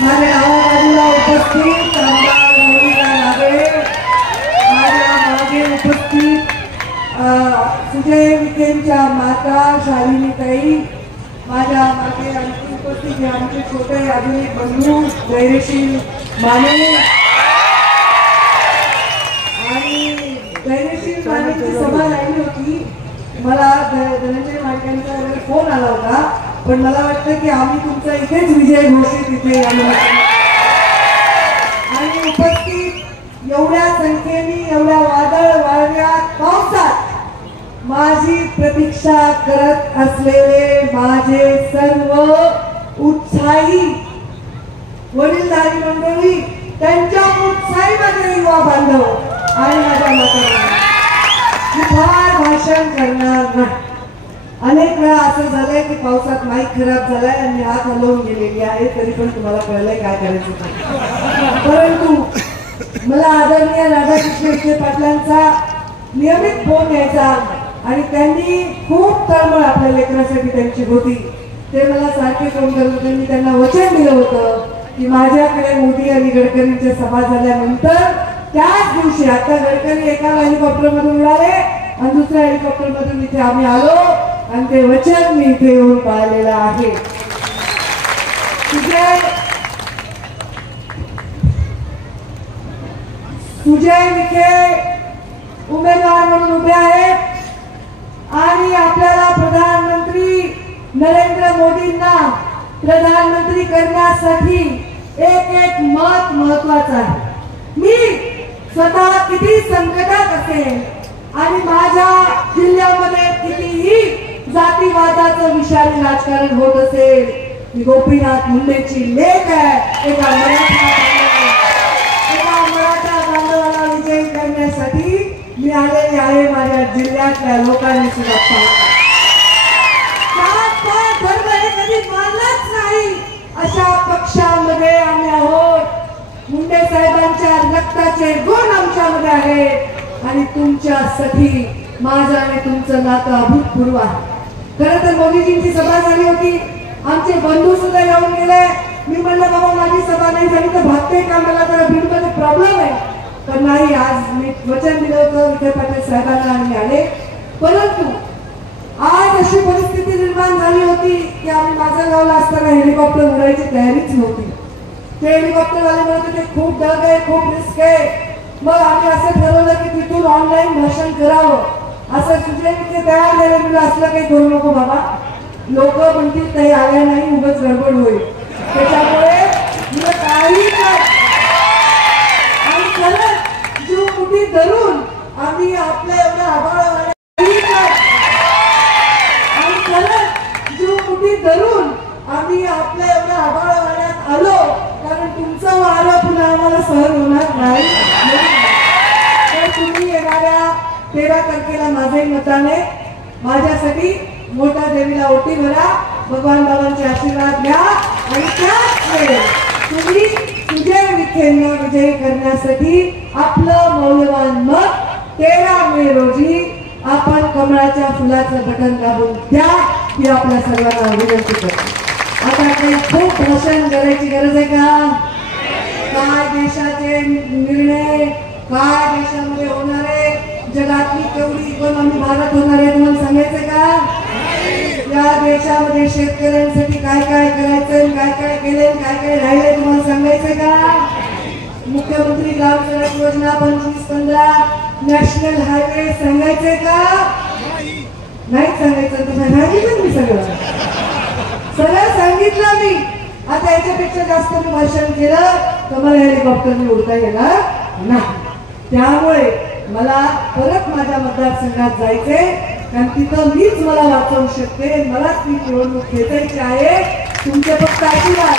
माझ्या नावाबाजूला उपस्थित आमदार मोनिका नागळे, माझ्या मागे उपस्थित सुजय विखेंच्या माता शालिनीताई, माझ्या मागे आणखी उपस्थित आमचे छोटे आधुनिक बंधू धैर्यशील माने आणि धैर्यशील मानेची सभा लागली होती. मला धनंजय माडकांचा फोन आला होता, पण मला वाटतं की आम्ही तुमचा इथेच विजय घोषित इथे आणि उपस्थित एवढ्या संख्येने एवढ्या वादळ वाऱ्यात पावसात माझी प्रतीक्षा करत असलेले माझे सर्व उत्साही वडीलधारी मंडळी, त्यांच्या उत्साही माझे युवा बांधव आणि माझ्या माता फार भाषण करणार नाही. अनेक वेळा असं झालंय की पावसात माईक खराब झालाय आणि हात हलवून गेलेली आहे, तरी पण तुम्हाला कळलंय काय करायचं. परंतु मला आदरणीय राधाकृष्ण विखे पाटलांचा नियमित फोन यायचा आणि त्यांनी खूप तळमळ आपल्या लेकरासाठी त्यांची होती. ते मला सारखे फोन करत होते. मी त्यांना वचन दिलं होतं की माझ्याकडे मोदी आणि गडकरींच्या सभा झाल्यानंतर त्याच दिवशी, आता गडकरी एका हेलिकॉप्टर मधून उडाले आणि दुसऱ्या हेलिकॉप्टर मधून इथे आम्ही आलो आणि ते वचन मी इथे येऊन पाळलेलं आहे. सुजय विखे उमेदवार म्हणून उभे आहेत आणि आपल्याला प्रधानमंत्री नरेंद्र मोदींना प्रधानमंत्री करण्यासाठी एक एक मत महत्वाचं आहे. मी स्वतः किती संकटात असेल आणि माझ्या जिल्ह्यामध्ये कितीही जातीवादाचं विषारी राजकारण होत असेल, मी गोपीनाथ मुंडेची लेख आहे. एका मराठा बांधवाला विजयी करण्यासाठी मी आलेली आहे. माझ्या जिल्ह्यातल्या लोकांनी सुद्धा धर्म हे कधी मानलंच नाही अशा पक्षामध्ये आम्ही आहोत. मुंडे साहेबांच्या रक्ताचे गुण आमच्यामध्ये आहेत आणि तुमच्यासाठी माझं आणि तुमचं नातं अभूतपूर्व आहे. खरं तर मोदीजींची सभा झाली होती, आमचे बंधू सुद्धा येऊन गेले. मी म्हणलं बाबा माझी सभा नाही झाली तर भागते का, मला जरा बीडमध्ये प्रॉब्लेम आहे. पण नाही, आज मी वचन दिलं होतं विखे पाटील साहेबांना आणि आले. परंतु आज अशी परिस्थिती निर्माण झाली होती की आम्ही माझ्या गावाला असताना हेलिकॉप्टर उडायची तयारीच नव्हती. ते हेलिकॉप्टरवाले म्हणत होते खूप डग आहे, खूप रिस्क आहे. मग आम्ही असं ठरवलं की तिथून ऑनलाईन भाषण करावं. असं सुजय विखे तयार झाले. म्हणजे असलं काही करू नको बाबा, लोक म्हणतील काही आल्या नाही, उगाच गडबड होईल. त्याच्यामुळे काही आणि खरंच जीव मुठीत धरून आम्ही आपल्या एवढ्या आभाळ आणि खरंच जीव मुठीत धरून आम्ही आपल्या एवढ्या आभाळ वाड्यात आलो, कारण तुमचं वारं पुन्हा आम्हाला सहन होणार नाही. तर तुम्ही येणाऱ्या 13 तारखेला माझे मताने माझ्यासाठी मोठ्या देवीला ओटी भरा, भगवान बाबांचे आशीर्वाद घ्या आणि त्याच वेळी तुम्ही सुजय विखेंना विजयी करण्यासाठी आपलं मौल्यवान मत 13 मे रोजी आपण कमळाच्या फुलाचं बटन दाबून द्या, ही आपल्या सर्वांना विनंती करतो. आता काही खूप भाषण करायची गरज आहे का? काय देशाचे निर्णय, काय देशामध्ये होणारे, जगातली केवढी इकॉनॉमी भारत होणार आहे तुम्हाला सांगायचं का? या देशामध्ये शेतकऱ्यांसाठी काय काय करायचं, काय काय केले, काय काय राहिले तुम्हाला सांगायचं का? मुख्यमंत्री ग्राम सडक योजना 25-15 नॅशनल हायवे सांगायचे का? नाही सांगायचं. तुम्हाला सांगितलं मी सगळं सांगितलं मी. आता याच्यापेक्षा जास्त मी भाषण केलं तर मला हेलिकॉप्टरने उडता येणार नाही. त्यामुळे मला परत माझ्या मतदारसंघात जायचे, कारण तिथं मीच मला वाचवू शकते, मलाच ती निवडणूक घेतायची आहे. तुमचे फक्त आशीर्वाद.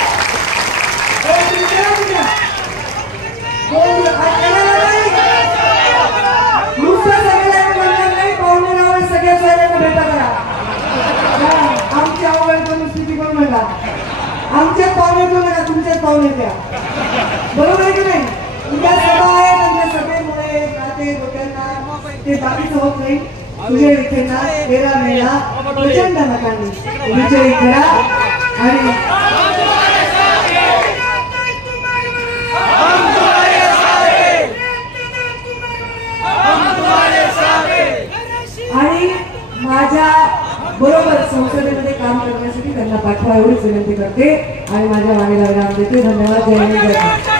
सगळ्या सोयऱ्यांना भेटा करा. आमची अवघड परिस्थिती पण म्हणा, आमच्यात पाहुणे देऊ नका, तुमच्यात पाहुणे द्या. बरोबर आहे की नाही? उद्या सभा आहे, त्यांच्या सभेमुळे नाते डोक्यांना ते बाकीचं होत नाही. सुजय विखेंना 13 मेला प्रचंड मतांनी विजयी करा आणि बरोबर संसदेमध्ये काम करण्यासाठी त्यांना पाठवा एवढीच विनंती करते आणि माझ्या मागेला विराम देते. धन्यवाद. जय हिंद, जय भारत.